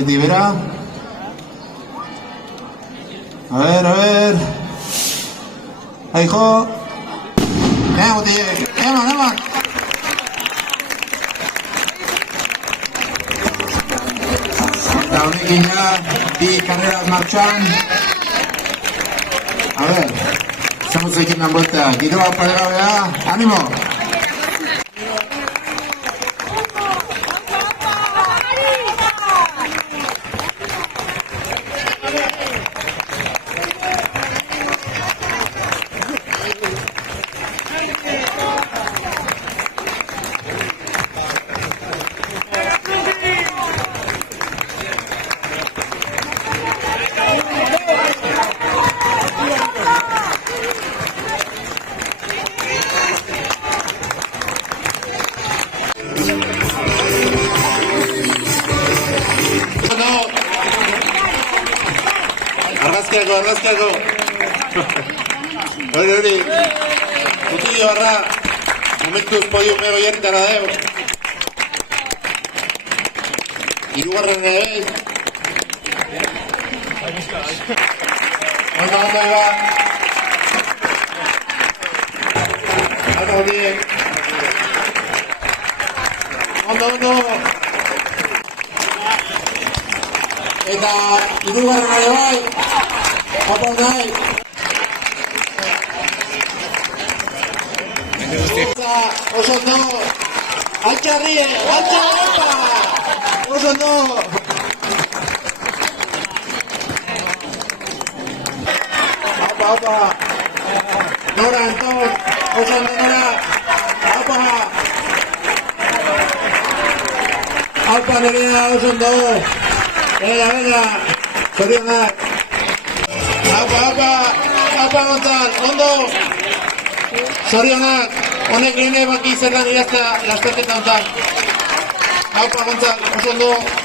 beti bera. A ver. Aijo. Eman. Eta honekin ja, bi karreras martxan. A ver, estamos aquí en la vuelta. Giroa paregabea, ánimo. Argazkiako. Hori. Mutillo barra. Momentuz podium mego jertara deu. Hirugarren ere. Ondo iba. Ondo. Eta hirugarren ere bai. Apa nahi? Oso no! Altxarrie! Altxarrepa! Oso no! Apa! Nora, Anton! Oso no, Nora! Apa! Apa, Nerea, oso no! Venga! Zorionak! Apa, Gontzal, ondo! Zorionak, honek lehene baki zerran idaztea lasterketa ontzak. Apa, Gontzal, oso ondo!